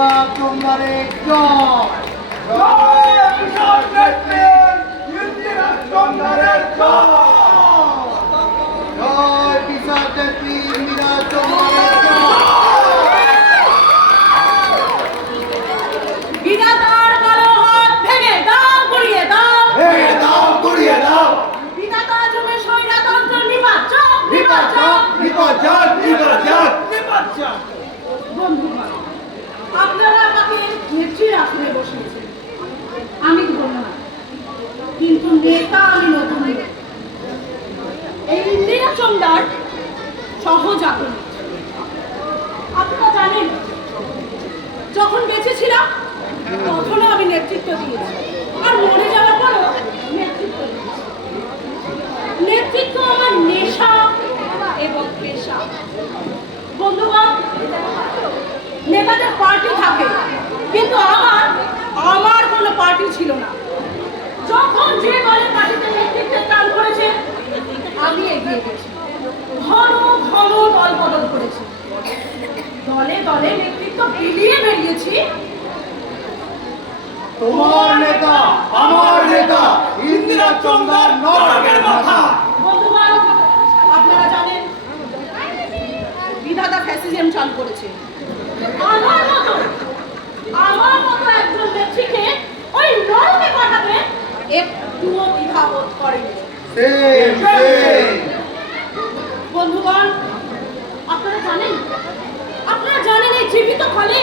ইন্দিরা চন্দ্রের জয়। জয় কিশোর নেত্রী ইন্দিরা চন্দ্রের জয়। জয় কিশোর নেত্রী ইন্দিরা চন্দ্রের জয়। বিধাতার কালো হাত ভেঙে দাও গুড়িয়ে দাও, ভেঙে দাও গুড়িয়ে দাও। বিধাতা যুগে স্বৈরতন্ত্র নির্বাচন নির্বাচন নির্বাচন নির্বাচন নির্বাচন। বন্ধুগণ, আপনারা আমাকে নেত্রীর আসনে বসিয়েছেন, আমি বলব না, কিন্তু নেতা আমি নতুন। এই ইন্দিরা চন্দ্র সহজ আপন। আপনারা জানেন, যখন বেঁচে ছিলাম তখনও আমি নেতৃত্ব দিয়েছি, আর মরে যাওয়ার পরও নেতৃত্ব দিয়েছি। নেতৃত্ব আমার নেশা এবং পেশা। বন্ধুগণ, নেতাদের পার্টি থাকে, কিন্তু আমার কোনো পার্টি ছিল না। যখন যে দলের পার্টিতে নেতৃত্বের টান করেছে আমি এগিয়ে গেছি, ঘন ঘন দল বদল করেছি, দলে দলে নেতৃত্ব বিলিয়ে বেরিয়েছি। তোমার নেতা আমার নেতা ইন্দিরা চন্দ্র নরকের মাথা। বন্ধুগণ, আপনারা জানেন বিধাতা ফ্যাসিজম চালু করেছে। আমার মতো একজন নেত্রীকে ওই নরকে পাঠাবে একটুও দ্বিধাবোধ করেনি। বন্ধুগণ, আপনারা জানেন এই জীবিত কালে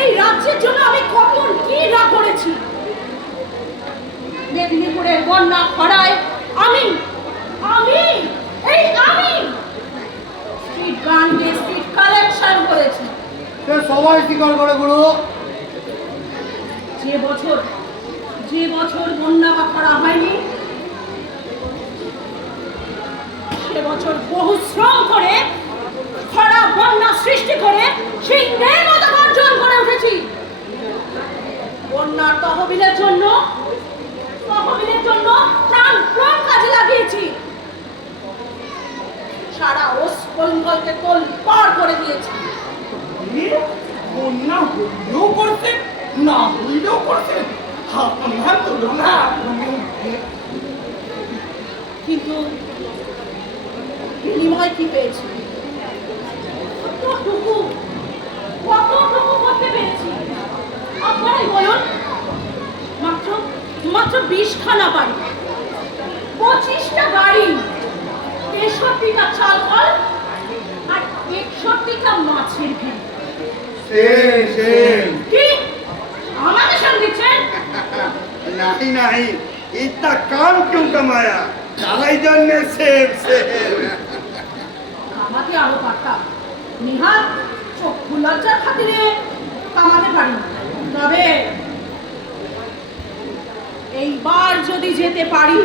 এই রাজ্যের জন্য আমি কখন কি না করেছি। মেদিনীপুরের বন্যা খরায় আমি স্ট্রিট গান দিয়ে স্ট্রিট কালেকশন করেছি। সবাই স্বীকার করে গুরু, যে বছর বন্যা বা খরা হয়নি সে বছর বহু শ্রম করে খরা বন্যা সৃষ্টি করে সিংহের মতো গর্জন করে উঠেছি। বন্যার তহবিলের জন্য প্রাণ কাজে লাগিয়েছি। সারা ওয়েস্ট বেঙ্গলকে তোলপাড় করে দিয়েছি। বন্যা হইলেও করছে না হইলেও করছে, হাত তুলো না। কিন্তু বিনিময় কি পেয়েছি? কতটুকু করতে পেরেছি আপনারাই বলুন। মাত্র 20খানা বাড়ি, 25টা গাড়ি, 63টা চাল কল আর 61টা মাছের ভিড়। কি আমাকে সঙ্গীছেন? नहीं नहीं, इतना काम क्यों कमाया? ढाई जन ने सेम আমাকে আরো পারতাম, নিহাত চক্ষু লজ্জার খাতিরে কামাতে পারি। তবে এইবার যদি যেতে পারি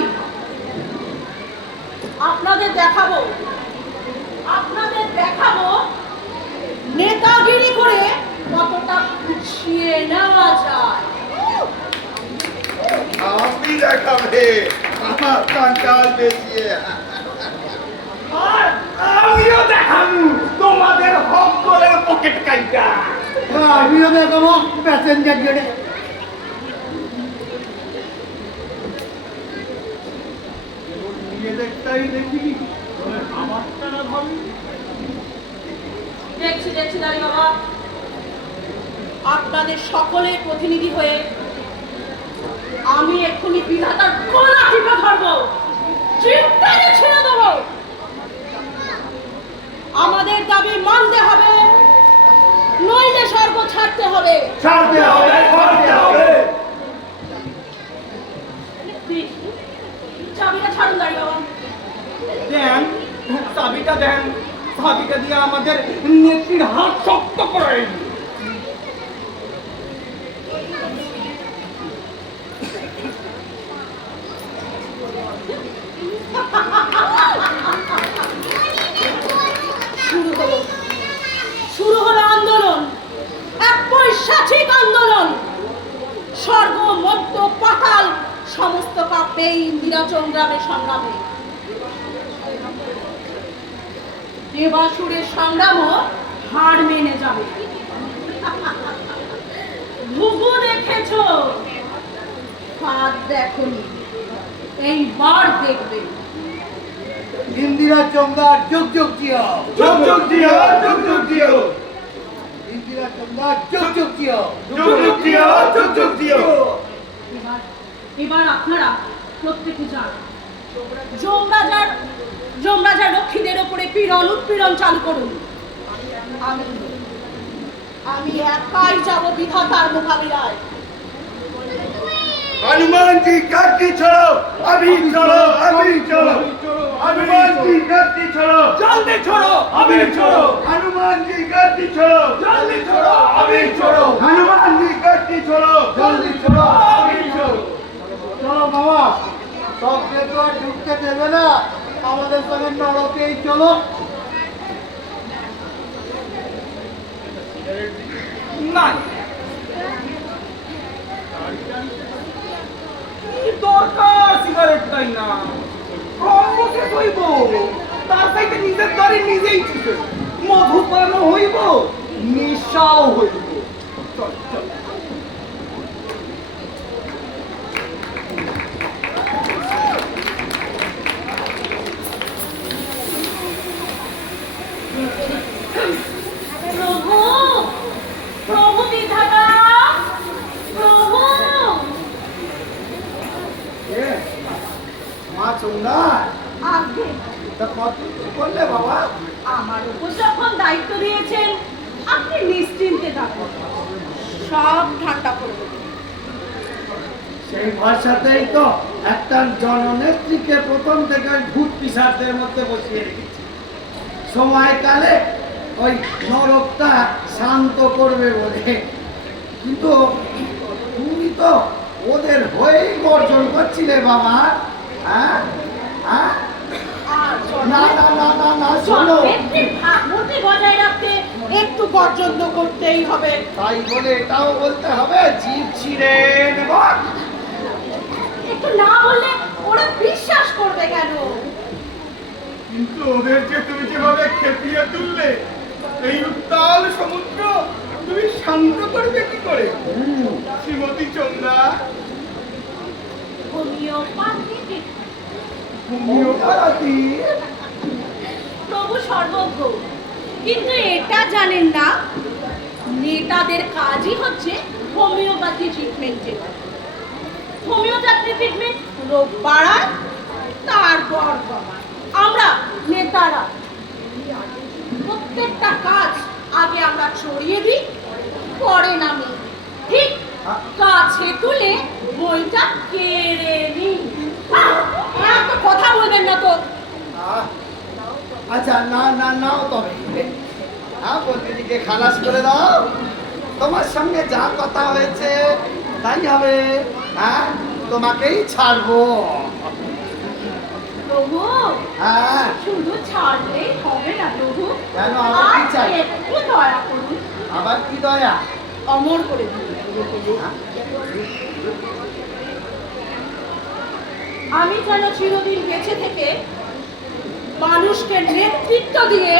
আপনাদের দেখাবো নেতাগিরি করে কতটা গুছিয়ে নেওয়া যায়। আপনি দেখাবে আমার কাঙ্কাল দেখিয়ে, আর আমিও দেখাবো তোমাদের হক করে পকেট কাইটা। আমিও দেখাবো প্যাসেঞ্জার জেটে। দেখতাই দেখি আমারটা না ভাবি। দেখছি দাঁড়ি বাবা, আপনাদের সকলের প্রতিনিধি হয়ে আমি এক্ষুনি বিধাতার গলা টিপে ধরবো, চিন্তায় ছেড়ে দেবো। আমাদের দাবি মানতে হবে, নইলে স্বর্গ ছাড়তে হবে। চাবিটা ছাড়ুন দাঁড়ি বাবা। দেন চাবিটা দেন, চাবিটা দিয়ে আমাদের নেত্রীর হাত শক্ত করে। শুরু হলো আন্দোলন, এক পৈশাচিক আন্দোলন। স্বর্গ মধ্য পাতাল সমস্ত কাঁপবে ইন্দিরা চন্দ্রামের সংগ্রামে। দেবাসুরের সংগ্রামও হার মেনে যাবে। ঘুঘু দেখেছো, হাত দেখোনি, এইবার দেখবে। ইন্দিরা চমদার যুগ যুগ জিও, যুগ যুগ জিও, যুগ যুগ জিও, ইন্দিরা চমদার যুগ যুগ জিও, যুগ যুগ জিও, যুগ যুগ জিও। এবার এবার আপনারা প্রত্যেকে যান, যমরাজার রক্ষীদের ওপরে পীড়ন উৎপীড়ন চালু করুন। আমি একাই যাব বিধাতার মোকাবিলায়। हनुमान जी गद्दी छोड़ो, अभी छोड़ो, अभी छोड़ो। हनुमान जी गद्दी छोड़ो, जल्दी छोड़ो, अभी छोड़ो। हनुमान जी गद्दी छोड़ो, जल्दी छोड़ो, अभी छोड़ो। हनुमान जी गद्दी छोड़ो, जल्दी छोड़ो, अभी छोड़ो। চলো মামা, সব যেহেতু আর ঢুকতে দেবে না, আমাদের সঙ্গে নরকেই চলো। নাই কি দরকার সিগারেটটাই না, কর্মকে হইব, তার সাইতে নিজের দ্বারে নিজেই ছুটে মধুপানও হইব, নেশাও হইব। চল চল। প্রভু, প্রভু বিধাতা, প্রভু। মা চমদার, আগে তা কত করলে বাবা? আমার উপর যখন দায়িত্ব দিয়েছেন, আপনি নিশ্চিন্তে থাকুন, সব ঠান্ডা করব। সেই ভাষাতেই তো একটা জননেত্রীকে প্রথম থেকে ওই ভূত পিশাচদের মধ্যে বসিয়ে রেখেছি, সময়কালে ওই নরকটা শান্ত করবে বলে। কিন্তু তুমি তো ওদের হয়েই গর্জন করছিলে বাবা। হ্যাঁ হ্যাঁ, আর না না না না না, শোনো, জননেত্রীর ভাবমূর্তি বজায় রাখতে একটু গর্জন তো করতেই হবে। তাই বলে এটাও বলতে হবে জিভ ছিঁড়ে নেব? একটু না বললে ওরা বিশ্বাস করবে কেন? কিন্তু ওদেরকে তুমি যেভাবে খেপিয়ে তুললে, এই উত্তাল সমুদ্র তুমি শান্ত করবে কি করে শ্রীমতী চন্দ্রা? Homeopathy, homeopathy? প্রভু সর্বজ্ঞ, কিন্তু এটা জানেন না নেতাদের কাজই হচ্ছে হোমিওপ্যাথি ট্রিটমেন্টে। হোমিওপ্যাথি ট্রিটমেন্ট রোগ বাড়ায়, তারপর কমায়। আমরা নেতারা প্রত্যেকটা কাজ আগে আমরা ছড়িয়ে দিই, পরে নামি ঠিক কাছে তুলে বইটা কেড়ে নিই। এত কথা বলবেন না তো। আচ্ছা, না না নাও তবে, হ্যাঁ বন্দিনীকে খালাস করে দাও। তোমার সঙ্গে যা কথা হয়েছে তাই হবে। হ্যাঁ, তোমাকেই ছাড়বো। প্রভু, হ্যাঁ, শুধু ছাড়লেই হবে না প্রভু, কেন, আবার কি চাই? একটু দয়া করুন, আবার কি দয়া? অমর করে দিন। হ্যাঁ? আমি যেন চিরদিন বেঁচে থেকে মানুষকে নেতৃত্ব দিয়ে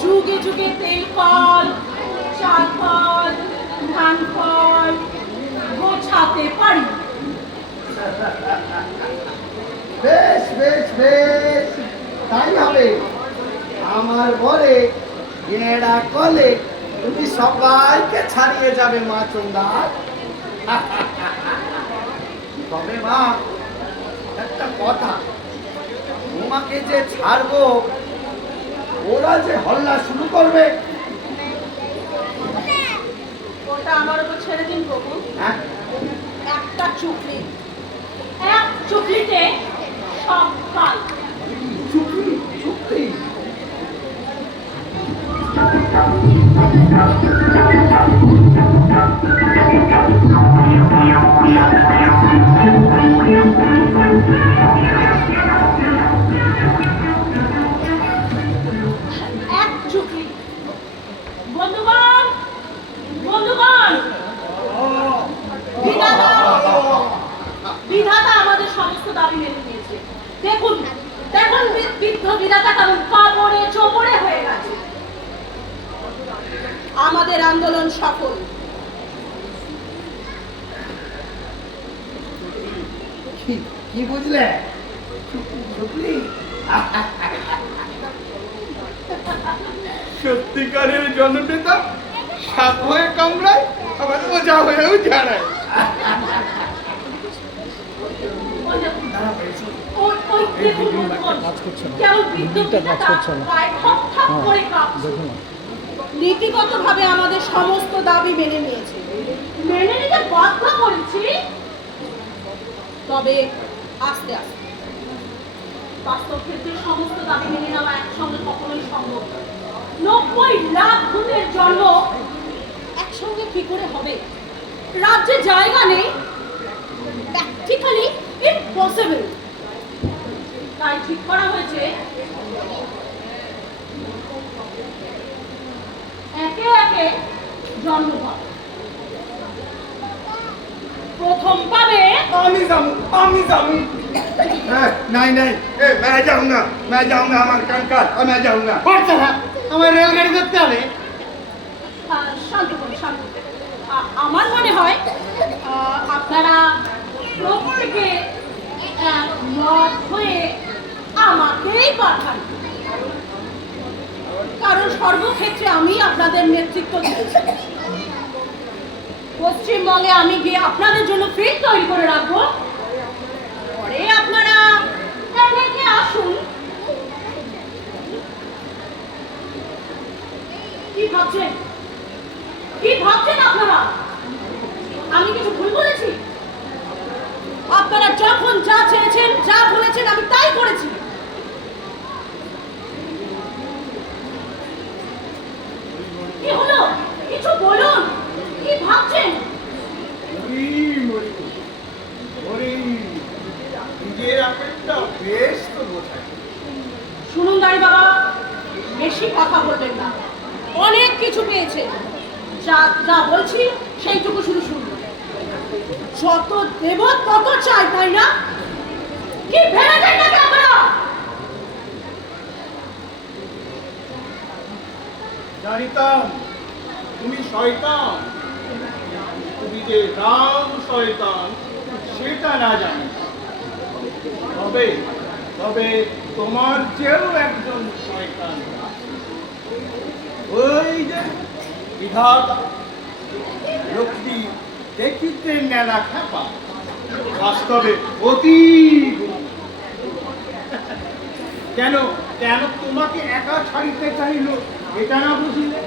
যুগে যুগে তেল কল, চাল কল, ধান কল গোছাতে পারি। বেশ বেশ বেশ, তাই হবে। আমার বলে এরা কলে তুমি সবাইকে ছাড়িয়ে যাবে মা চন্দার। তবে মা, একটা কথা, তোমাকে যে ছাড়বো, ওরা যে হল্লা শুরু করবে। ওটা আমার উপর ছেড়ে দিন প্রভু। হ্যাঁ, একটা চুক্তি, এক চুক্তিতে সব কাল। চুক্তি চুক্তি? এক চুক্তি। বন্ধুগণ, বন্ধুগণ, বিধাতা বিধাতা আমাদের সমস্ত দাবি মেনে নিয়েছে। দেখুন দেখুন, বৃদ্ধ বিধাতা কেমন কাপড়ে চোপড়ে হয়ে গেছে। আমাদের আন্দোলন সফল। কি বুঝলে? শুকলি? সত্যিকারের জননেতা সাপ হয়ে কামড়ায়, আবার ওঝা হয়েও ঝাড়ায়। ওই দেখুন, ওই দেখুন বন্ধুগণ, কেমন বিদ্যুৎটা পায়ে ঠক ঠক করে কাঁপছে। নীতিগতভাবে আমাদের সমস্ত দাবি মেনে নিয়েছে, মেনে নিতে বাধ্য করেছি, তবে আস্তে আস্তে। বাস্তব ক্ষেত্রে সমস্ত দাবি মেনে নেওয়া একসঙ্গে কখনোই সম্ভব নয়। 90 লাখ ভোটের জন্য একসঙ্গে কি করে হবে? রাজ্যে জায়গা নেই, প্র্যাকটিক্যালি ইম্পসিবল। তাই ঠিক করা হয়েছে একে একে জন্মভাগ। প্রথম পাবে আমি যাবো। नहीं नहीं, मैं जाऊंगा আমার কানকার, मैं जाऊंगा। পড়তে না, আমার রেলগাড়ি করতে হবে। শান্ত করুন, শান্ত করুন। আমার মনে হয় আপনারা প্রত্যেকে একমত হয়ে আমাকেই পাঠান, কারণ সর্বক্ষেত্রে আমি আপনাদের নেতৃত্ব দিয়েছি। পশ্চিমবঙ্গে আমি গিয়ে আপনাদের জন্য ফিল্ড তৈরি করে রাখবো, পরে আপনারা একে আসুন। কি ভাবছেন আপনারা? আমি কিছু ভুল বলেছি? আপনারা যখন যা চেয়েছেন, যা বলেছেন, আমি তাই করেছি। কি হলো? কিছু বলুন, কি ভাবছেন? নিজের আপেক্ষা বেশ তো বোঝায়। শুনুন দাঁড়ি বাবা, বেশি কথা বলবেন না। অনেক কিছু পেয়েছে, যা যা বলছি সেইটুকু শুধু শুনুন। যত দেব তত চাই, তাই না? কি ভেবেছেন নাকি আপনারা? জানিতাম তুমি শয়তান, তুমি যে রাম শয়তান সেটা না জানি। তবে তোমার চেয়েও একজন শয়তান, ওই যে বিধাতা লক্ষ্মী দেখিতে নেলা খাপা, বাস্তবে অতি কেন কেন তোমাকে একা ছাড়িতে চাইল এটা না বুঝিলে?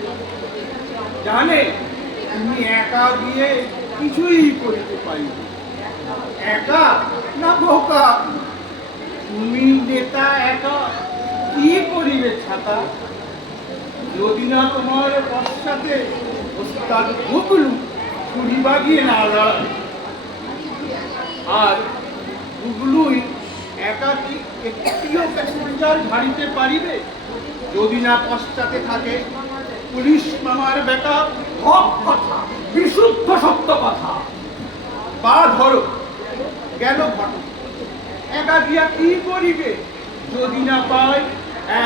জানে তুমি একা গিয়ে কিছুই করিতে পারিবে। একা না বোকা, তুমি নেতা একা কি করিবে ছাতা? যদি না তোমার পশ্চাতে ওস্তাদ গুগলু ছুরি বাগিয়ে না দাঁড়ায়। আর গুগলুই একা কি একটিও প্যাসেঞ্জার ঝাড়িতে পারিবে যদি না পশ্চাতে থাকে পুলিশ মামার বেটা? হক কথা, বিশুদ্ধ সত্য কথা। পা ধরো, গেল ঘটনা। একা গিয়া কি করিবে যদি না পায়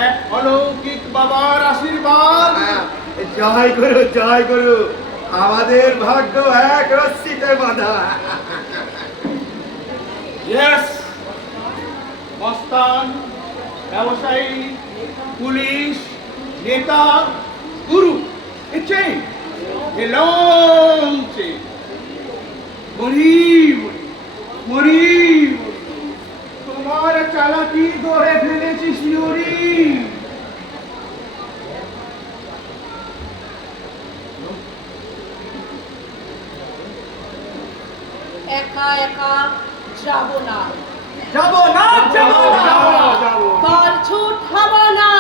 এক অলৌকিক বাবার আশীর্বাদ? জয় গুরু, আমাদের ভাগ্য এক রশ্মিতে বাঁধা। ইয়েস, মস্তান, ব্যবসায়ী, পুলিশ, নেতা, গুরু, a chain, a long chain. মরি, তোমার চালাকি ধরে ফেলেছি শিউরি। একা একা যাব না, যাবো না দল ছুট হব না।